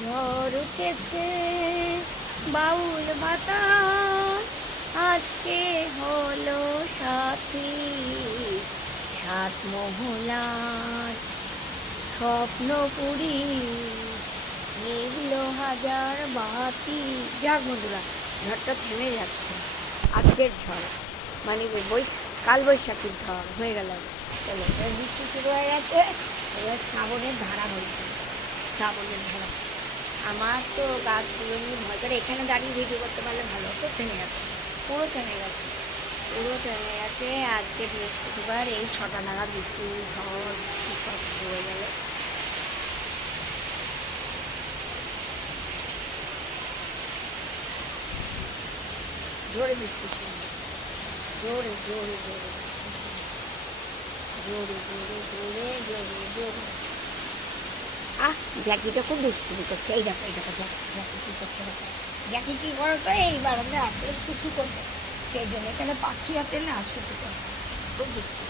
ঝড় উঠেছে বাউল বাতাস, আজকে হলো সাথী সাত মহলার স্বপ্নপুরী, নিভলো হাজার বাতি। যাক বন্ধুরা, ঝড়টা থেমে যাচ্ছে। আজকের ঝড় মানে কাল বৈশাখীর ঝড় হয়ে গেল। চলো, এবার বৃষ্টি শুরু হয়ে গেছে। এবার শ্রাবণের ধারা হয়েছে, শ্রাবণের ধারা। আমার তো গাছগুলো নিয়ে ভয় করে। এখানে দাঁড়িয়ে ভিডিও করতে পারলে ভালো হতো। থেমে গেছে, পুরো থেমে গেছে, পুরো থেমে গেছে। আজকে বৃহস্পতিবার, এই 6টা নাগাদ বৃষ্টি ঝড় সব শুরু হয়ে গেল। জোরে বৃষ্টি ছিল, জোরে জোরে জোরে জোরে জোরে জোরে জোরে জোরে। জ্যাকিটা খুব দুষ্টুমি করছে। এই দেখো, এই দেখো, জ্যাকি কী করছে দেখো। জ্যাকি কী করো তো, এই বারান্দায় আসলে শুশু করবে, সেই জন্য এখানে পাখি আছে না, শুশু করে খুব দুষ্টু।